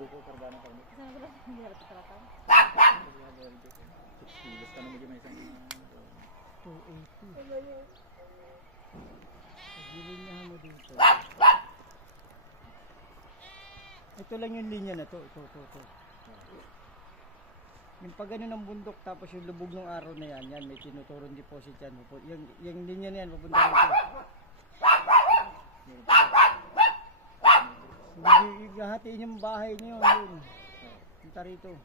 dito, karga ng karga. Saan ba hindi natin talatang? 6 kilos ka na medyo may isang 280. Pag-linya mo dito. Ito lang yung linya na to. Ito. Yung pag ano ng bundok tapos yung lubog ng araw na yan, may tinuturong deposit yan. Yung linya na yan, pupunta rito. Hahatiin yung bahay niyo yun. Punta rito.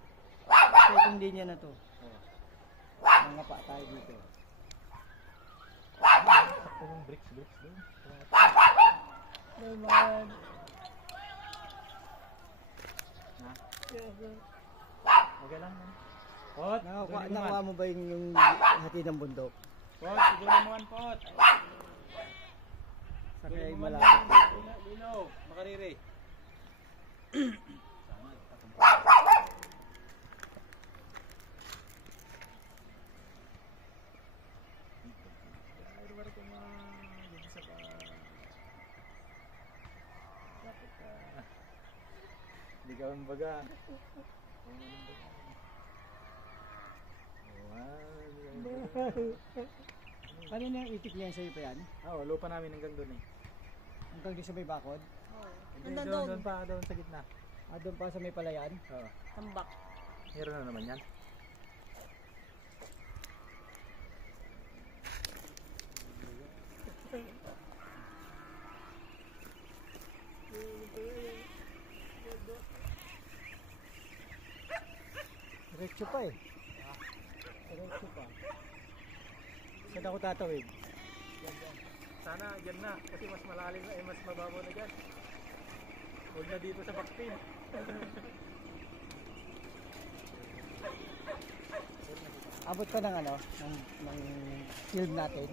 Ito itong linya na to. Mga pa tayo dito. yung bricks doon. Naman. Ha? Okay lang man. Pot, Nakuha mo ba yung hati ng bundok? Pot, siguro mo man, Pot. Sa kaya ay malapit dito. Lino, makariri. Hindi ka ang baga. Kanina yung itik niya sa'yo pa yan? Oo, lupa namin hanggang doon eh. Hanggang doon sa may bakod? Hindi, doon pa, doon sa gitna. Ah, doon pa sa may palayan? Oo. Tambak. Meron na naman yan. Diretso pa eh. Diretso pa. Saan ako tatawid? Sana dyan na, kasi mas malalim na, mas mababaw na dyan. Huwag na dito sa backpin. Abot ka ng ano, ng field natin.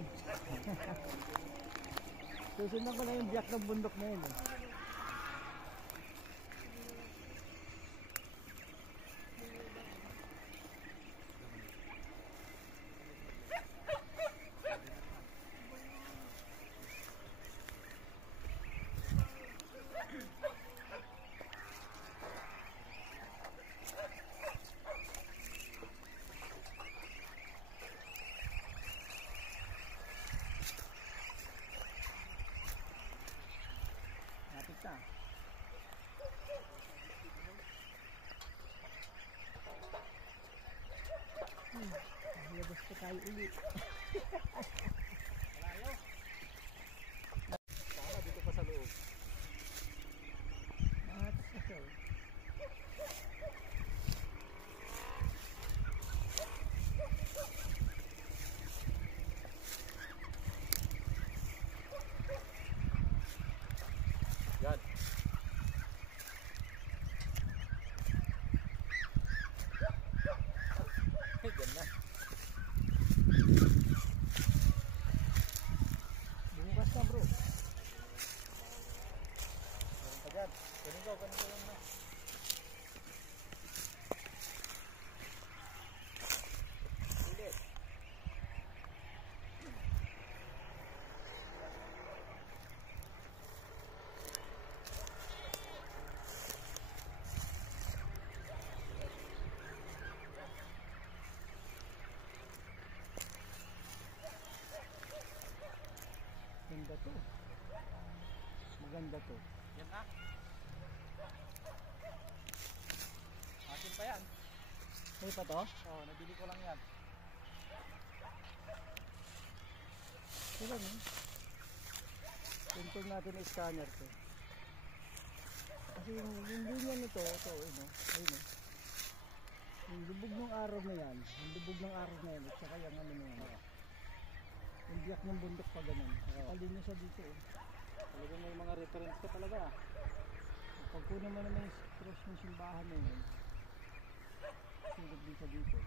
Susunod ko na yung biyak ng bundok na yun eh. Labas pa tayo ulit. Sana dito pa sa loob. At ito. Yan. Yan na. Bumukas na bro. Meron pa dyan. Ganun ko lang na. Ulit. Maganda to. Maganda to. Yan na. Akin pa yan. May pa to? Oo, nabili ko lang yan. Sila no? Tuntun natin yung scanner to. Kasi yung linya nito, ito, ayun o. Ayun o. Yung lubog ng araw na yan, at saka yung ano na yan. Yung biyak ng bundok pa ganun. Nakalinya siya dito eh. Talagang may mga reference ka talaga. Pag kunin mo naman yung cross ng simbahan na yun, silog din siya dito.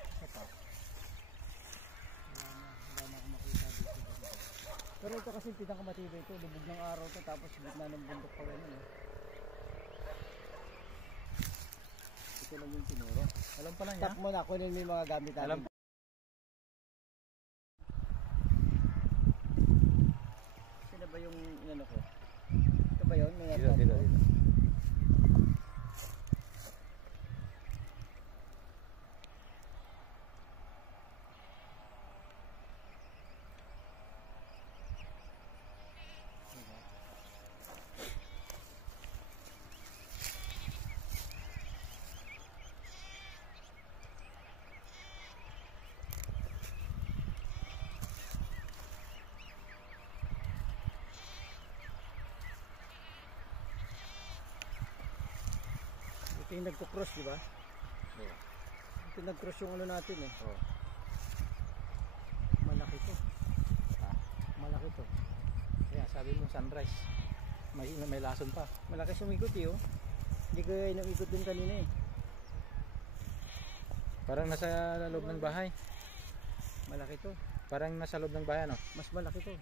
Isa pa. Wala na akong makita dito. Pero ito kasi pinakamatibay ito, lubog ng araw ito tapos gitna ng bundok pa ganun eh. Ito lang yung tinuro. Alam pa lang Stop mo na, kunin mo yung mga gamit natin. Alam. Sino ba yung ano ko? Ito ba yun? May Dito, dito, dito. Ito yung nagko-cross, di ba? Oo. Ito nag-cross yung ano natin eh. Oo. Malaki to. Ha? Malaki to. Kaya sabi mo sunrise. May lason pa. Malaki sumikot eh oh. Hindi ko inang-ikot din kanina eh. Parang nasa loob ng bahay. Malaki to. Parang nasa loob ng bahay, ano? Mas malaki to.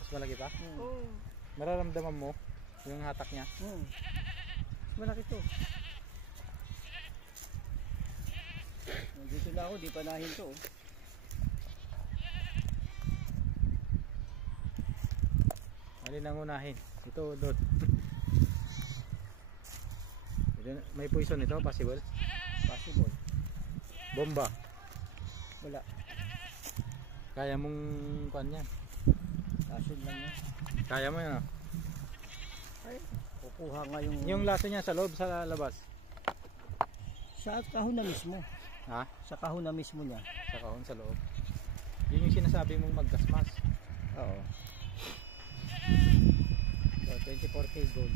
Mas malaki pa. Oo. Mararamdaman mo yung hatak niya. Mas malaki to. Dito na ako, di panahin to oh. Alin ang unahin? Ito, doon. May poison ito, possible? Possible. Bomba. Wala. Kaya mong kuan yan. Asin lang yan. Kaya mo yan, Ay, kukuha nga yung laso niya sa loob, sa labas. sa kahon na mismo. Ha? Sa kahon na mismo niya. Sa kahon, sa loob. Yun yung sinasabi mong maggasmas. Oo. So, 24K gold.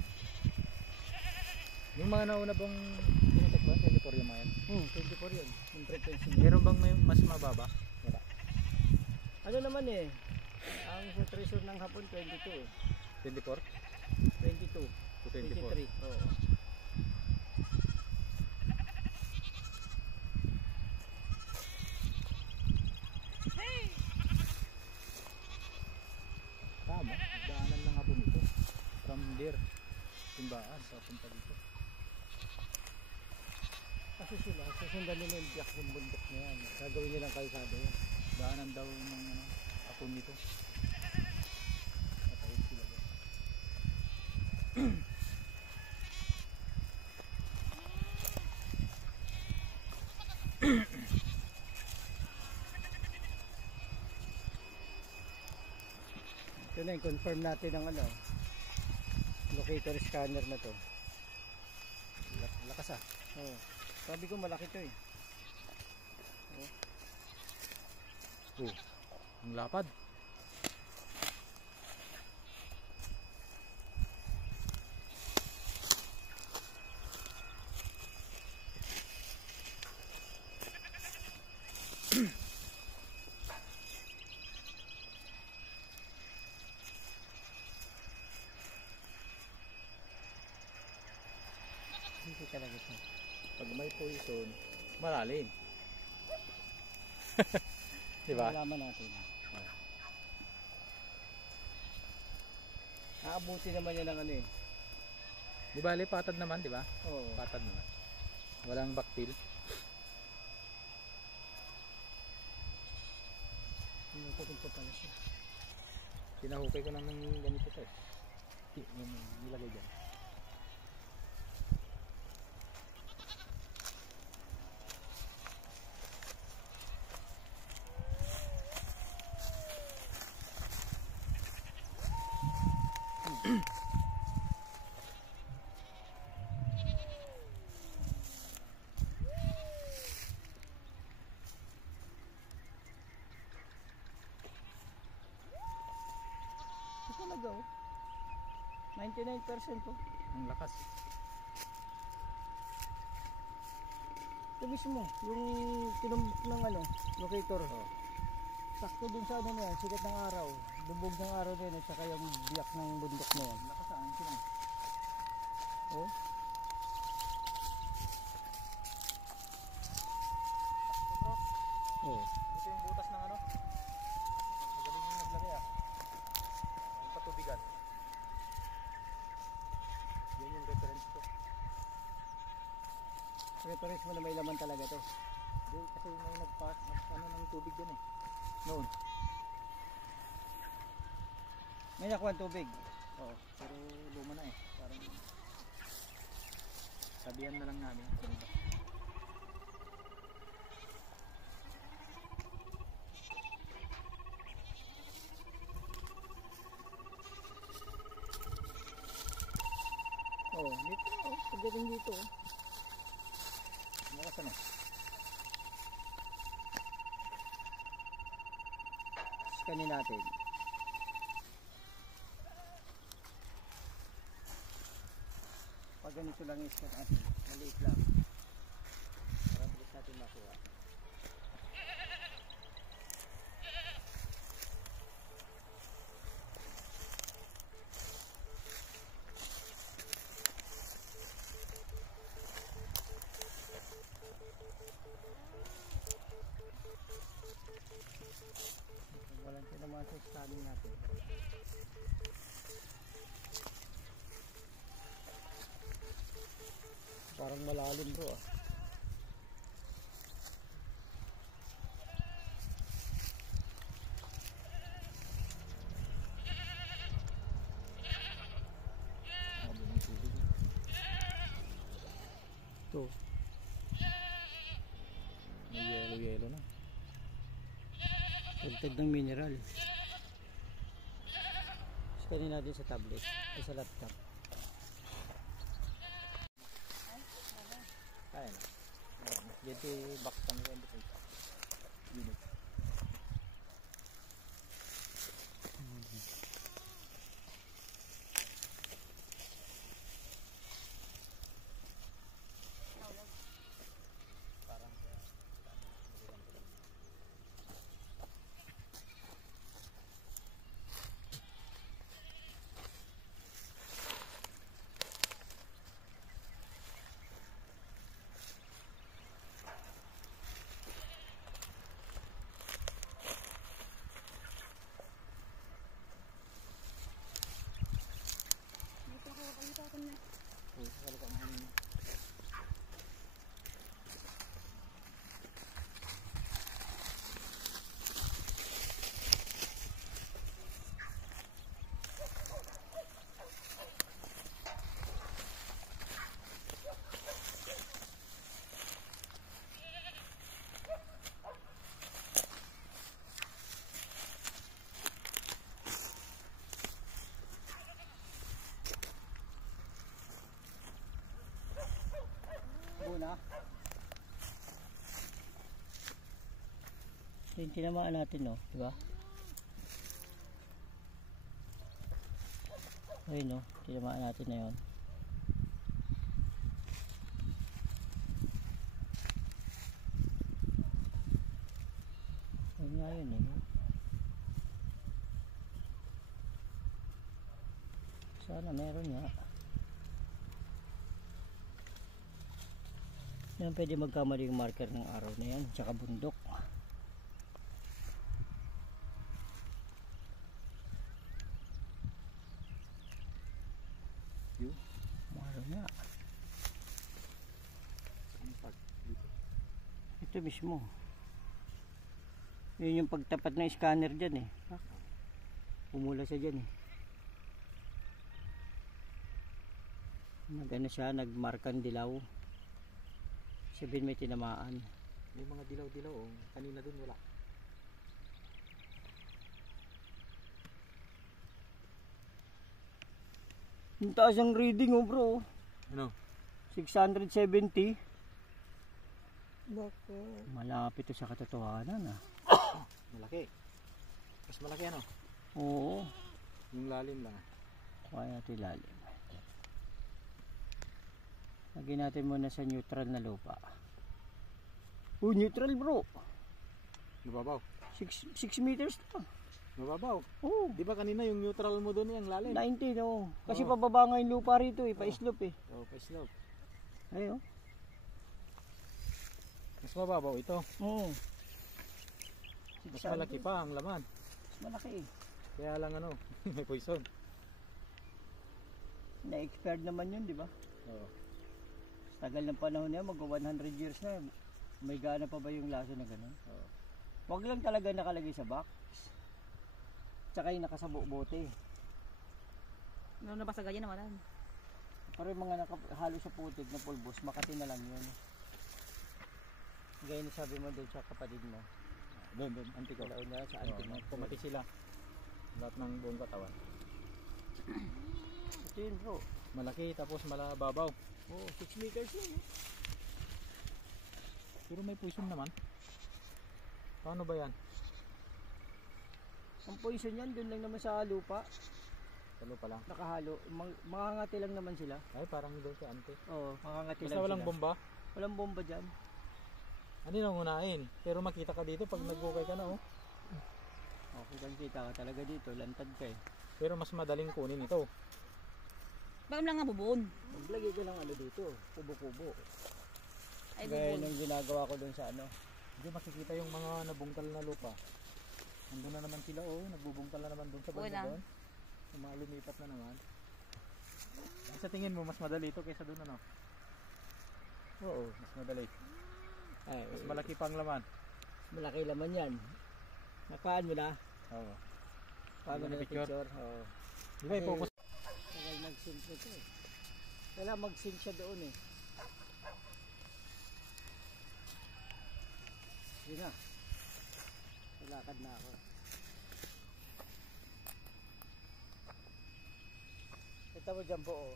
Yung mga nauna bang tinatakban, 24 yung mga yan? 24 yun. Yung frequency niya. Meron bang may mas mababa? Wala. Ano naman eh, ang sa treasure ng hapon 22 eh. 24? 22. To 24. 23. Oo. Tama, daanan lang hapon ito. From there, Timbaan, sa punta dito. Kasi sila, susundan nila yung biyak ng bundok na yan. Gagawin nilang kalsada yan. Daanan daw ng hapon dito. Matawid sila dyan. Ito na yung confirm natin ang ano, locator scanner na to. Lakas ah. Oo. Sabi ko malaki to eh. Oh, ang lapad. Hindi talaga ito. Pag may poison, malalim. Diba? Malaman natin. Aabuti naman yan ng ano eh. Di ba, patad naman, di ba? Oo. Patad naman. Walang backfill. Pinuputol ko pala siya. Pinahukay ko ng ganito to eh. Yung nilagay dyan. Ito talaga oh. 99% oh. Ang lakas. Ito mismo, yung tinumbok ng ano, locator. Oh. Sakto dun sa ano na yan, sikat ng araw. Bubog ng araw na yan at saka yung biyak ng bundok na yan. Lakas ah, ang sinang. Oh. Oh. Ito yung butas ng ano. Magaling yung naglagay ah. Yung patubigan. Yan yung reference ko. Reference mo na may laman talaga to. Hindi, kasi may ano ng tubig dun eh. Noon. May nakuha tubig. Oo, pero luma na eh. Parang sabihan na lang namin. Oh, dito. Oh, pagdating dito. Oh. Makasan na. Scanin natin. Pag ganito lang yung scan natin. Maliit lang. Para bilis natin makuha. Walang naman sa scanning natin. Parang malalim bro ah. Sabi ng tubig. Ito. May yelo-yelo na. Tagtag ng mineral. Scanin natin sa tablet. Ay sa laptop. Kaya na. Dito box kami sa unit. Na. Ito yung tinamaan natin, no? Diba? Ayun, no? Tinamaan natin na yun. Ayun nga yun, eh. Sana meron nga. Yan, pwede magkamali yung marker ng araw na yan, tsaka bundok. Yun. Araw nga. Ito mismo. Yun yung pagtapat ng scanner dyan eh. Pumula siya dyan eh. Nagano siya, nagmarkan dilaw. Sabihin may tinamaan. May mga dilaw-dilaw oh. Kanina dun wala. Yung taas ang reading oh bro. Ano? 670. Bako. Malapit to sa katotohanan ah. Malaki. Mas malaki ano? Oo. Yung lalim lang. Kaya natin lalim. Lagyan natin muna sa neutral na lupa. Oh, neutral bro. Mababaw. 6 meters lang. Mababaw. Oh, Di ba kanina yung neutral mo doon yung lalim? 19 oh. Kasi Oo. pababa nga yung lupa rito eh, pa-slope eh. Oh, pa-slope. Ayun. Mas mababaw ito. Oo. Mas malaki pa ang laman. Mas malaki eh. Kaya lang ano, may poison. Na-expired naman yun, di ba? Oo. Tagal ng panahon niya, mag-100 years na. May gana pa ba yung laso na gano'n? Oo. Huwag lang talaga nakalagay sa box. Tsaka yung nakasabo bote. Ano nabasag yan naman. Pero yung mga nakahalo sa putik na pulbos, Makati na lang yun. Gaya na sabi mo doon sa kapatid mo. Doon, anti ko. Wala na sa antik mo. Pumati sila. Lahat ng buong katawan. Ito yun bro. Malaki tapos malababaw. Oo, 6 meters yun. Pero may poison naman. Paano ba yan? Ang poison yan, doon lang naman sa lupa. Talo pa lang. Nakahalo. Mangangati lang naman sila. Ay, parang doon si ante. Oo, mangangati Basta lang walang sila. bomba. Walang bomba dyan. Ano nang unahin? Pero makita ka dito pag nagbukay ka na oh. Okay, kang kita ka talaga dito. Lantad ka eh. Pero mas madaling kunin ito. Bakit lang nga bubon? Maglagay ka lang ano dito. Kubo-kubo. Ay Gaya bubon. nung ginagawa ko doon sa ano. Hindi makikita yung mga nabungkal na lupa. Nandun na naman sila oh. Nagbubungkal na naman doon sa banda Wala. doon. Yung mga lumipat na naman. Sa tingin mo mas madali ito kaysa doon ano? Oo. Mas madali. Ay, Mas malaki pang laman. malaki laman yan. Napaan mo na? Oo. Paano Ano na picture? picture? Oo. Di ba i-focus? Tagal mag-sync ito eh. Kailangan mag-sync siya doon eh. Yun na. Lalakad na ako. Kita mo dyan po oh.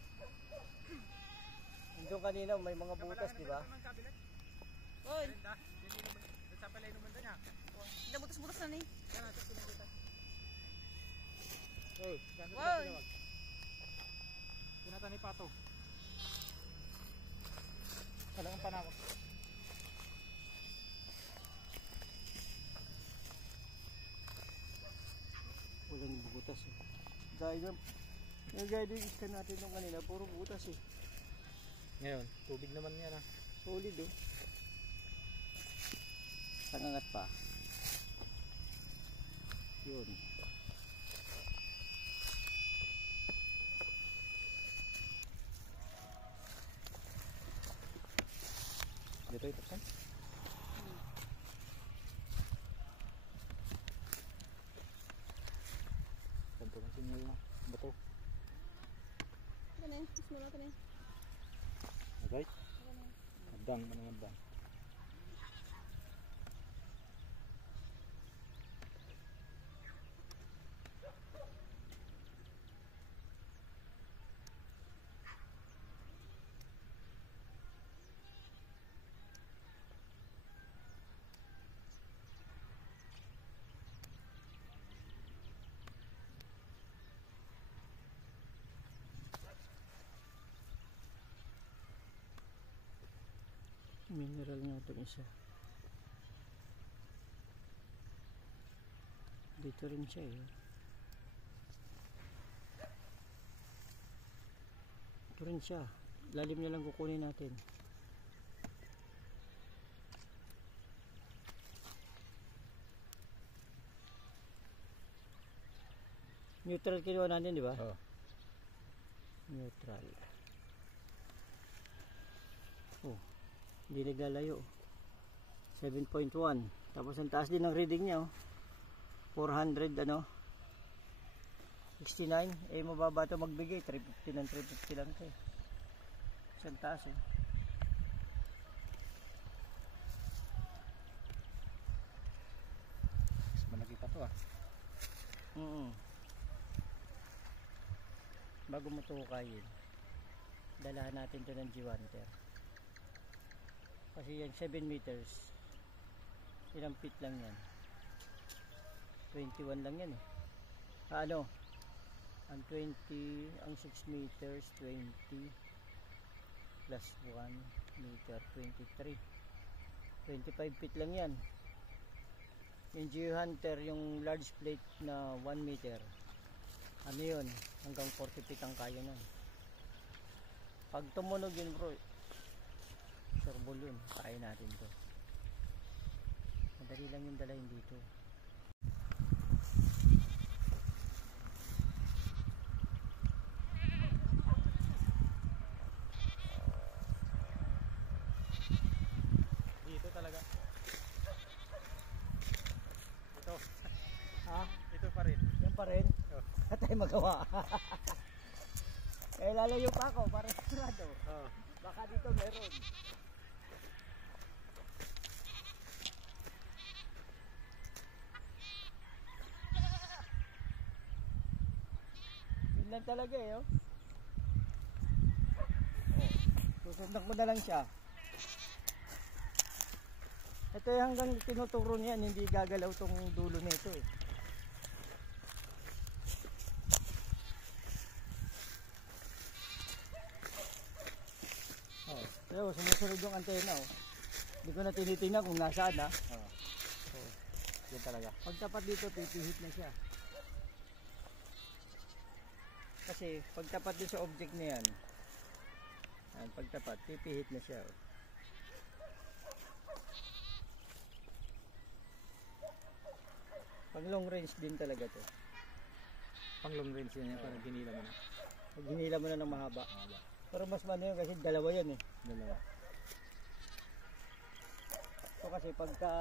Nandun kanina may mga butas di ba? Oy, hindi butas-butas na ni. Oh, Wow. Pinata ni Pato. Talagang panawag. Walang butas eh. Gaya yung gaya din iska natin nung kanina puro butas eh. Ngayon, tubig naman yan ah. Solid oh. Tangangat pa. Yun. Dito ito saan? Ganito lang sinyo yung bato. Ito na yun, mas mula ito na yun. Okay? Adang, manang adang. Mineral nga itong isa. Dito rin siya eh. Ito rin siya. Lalim niya lang kukunin natin. Neutral kinuha natin di ba? Oo. Neutral. Oh, hindi naglalayo. 7.1. Tapos ang taas din ng reading niya oh. 400 ano 69. Eh mababa ito magbigay 350 ng 350 lang ito eh. Isang taas eh. Mas malaki pa to ah. Bago mo ito hukayin, dalahan natin ito ng G-Wanter. Kasi yan 7 meters. Ilang feet lang yan? 21 lang yan eh. Ano? Ang 20, ang 6 meters, 20 plus 1 meter, 23. 25 feet lang yan. Yung G-Hunter, yung large plate na 1 meter. Ano yun? Hanggang 40 feet ang kaya nun. Pag tumunog yun bro, surbol yun. Kaya natin to. Madali lang yung dalahin dito. Dito talaga. Ito. Ha? Ito pa rin. Yan pa rin. Oh. At tayo magawa. Kaya lalayo pa ako para sigurado. Oh. Baka dito meron. Yun lang talaga eh, oh. Susundan ko na lang siya. Ito yung hanggang tinuturo niyan, hindi gagalaw tong dulo nito eh. Oh, pero sumusunod yung antena oh. Hindi ko na tinitingnan kung nasaan ha. Oh. Oh. Yan talaga. Pag tapat dito, pipihit na siya. Kasi pag tapat din sa object na yan, pag tapat, pipihit na siya oh. Pag long range din talaga to. Pang long range yan, parang ginila mo na. Pag hinila mo na ng mahaba. Mahaba. Pero mas mano yun kasi dalawa yan eh. Dalawa. So kasi pagka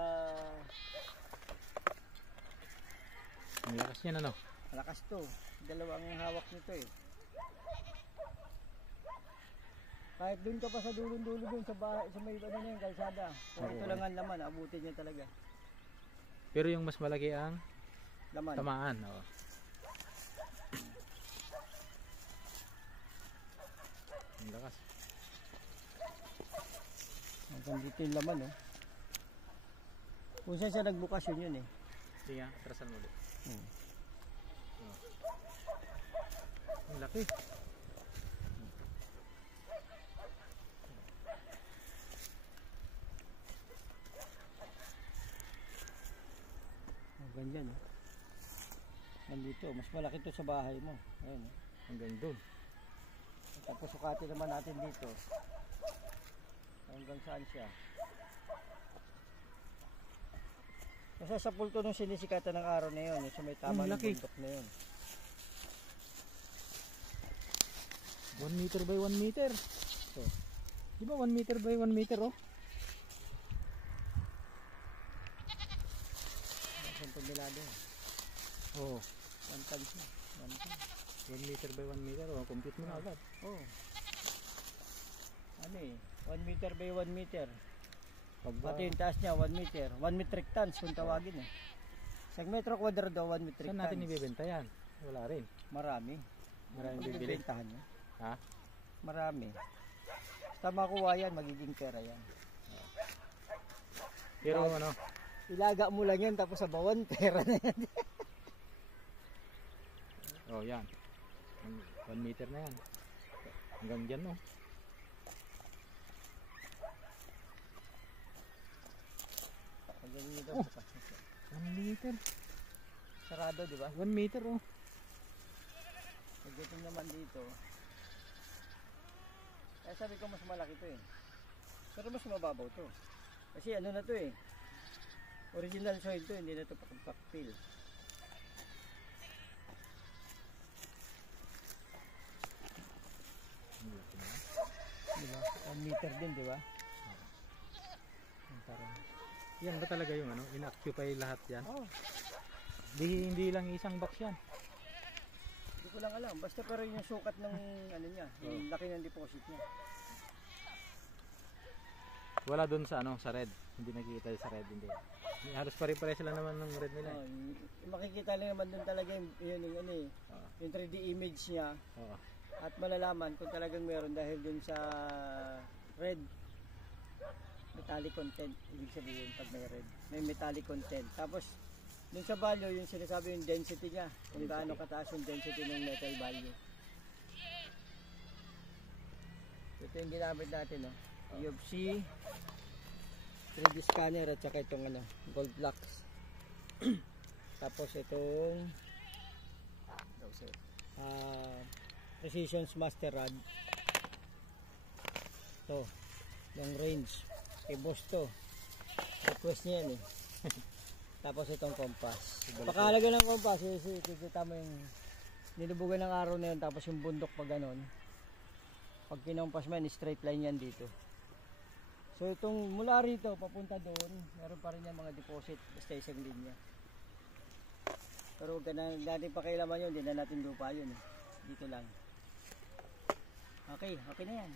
Ang lakas yan ano? malakas to, dalawa ang hawak nito eh. Kahit dun ka pa sa dulong-dulo dun sa bahay, sa may ano na yung kalsada. Kung Oo. ito lang ang laman, abutin niya talaga. Pero yung mas malaki ang Laman. tamaan. Oh. Ang lakas. Hanggang dito yung laman oh. Kung saan siya nagbukas yun eh. Sige nga, trasan mo ulit. Hmm. Oh. Ang laki. Ganyan oh. Nandito, mas malaki to sa bahay mo. Ayun oh. Hanggang doon. Tapos sukatin naman natin dito. Hanggang saan siya. Kasi sa pulto nung sinisikatan ng araw na yun, sa may tama ng laki. bundok na yun. 1 meter by 1 meter. So, Di ba 1 meter by 1 meter oh? Isang tonelada yun. Oo. 1 ton siya. 1 ton. 1 meter by 1 meter oh. Compute mo na agad. Oh. Ano eh, 1 meter by 1 meter. Pag Pati yung taas niya, 1 meter. 1 metric tons kung tawagin eh. Isang metro kwadrado, 1 metric saan tons. natin ibebenta yan? Wala rin. Marami. Maraming Pag bibili. bibentahan niya. Ha? Marami. Basta makuha yan, magiging pera yan. Pero ano, Ilaga mo lang yan, tapos sa bawan, pera na yan. oh yan. 1 meter na yan. Hanggang dyan no. Hanggang dito. Oh. 1 meter. Sarado, di ba? 1 meter oh. Pagdating naman dito, kaya sabi ko mas malaki to eh. Pero mas mababaw to. Kasi ano na to eh. Original soil to, hindi na to pakpil. Ang laki na. Diba? 1 meter din, di ba? Parang, yan ba talaga yung ano? In-occupy lahat yan? Oh, Hindi lang isang box yan. hindi ko lang alam. Basta pero yung sukat ng ano niya, yung laki ng deposit niya. Wala doon sa ano, sa red. Hindi nakikita sa red, hindi. Halos pare-pare sila naman ng red nila. Oh, yung makikita lang naman doon talaga yung ano eh, Oo. yung 3D image niya. Oo. At malalaman kung talagang meron dahil dun sa red metallic content, ibig sabihin pag may red may metallic content. Tapos dun sa value yung sinasabi yung density niya, kung gaano kataas yung density ng metal value. Ito yung ginamit natin no? UFC 3D scanner at saka itong ano, gold blocks. Tapos itong Precision Master Rod. Ito, long range. Kay boss to. Request niya yan eh. Tapos itong compass. Pakahalaga ng compass, kikita mo yung nilubugan ng araw na yun, tapos yung bundok pa ganon. Pag kinumpas mo yan, straight line yan dito. So itong mula rito, papunta doon, meron pa rin yung mga deposit, basta isang linya. Pero huwag ka na natin pakialaman yun, hindi na natin lupa yun eh. Dito lang. Okay, okay na yan.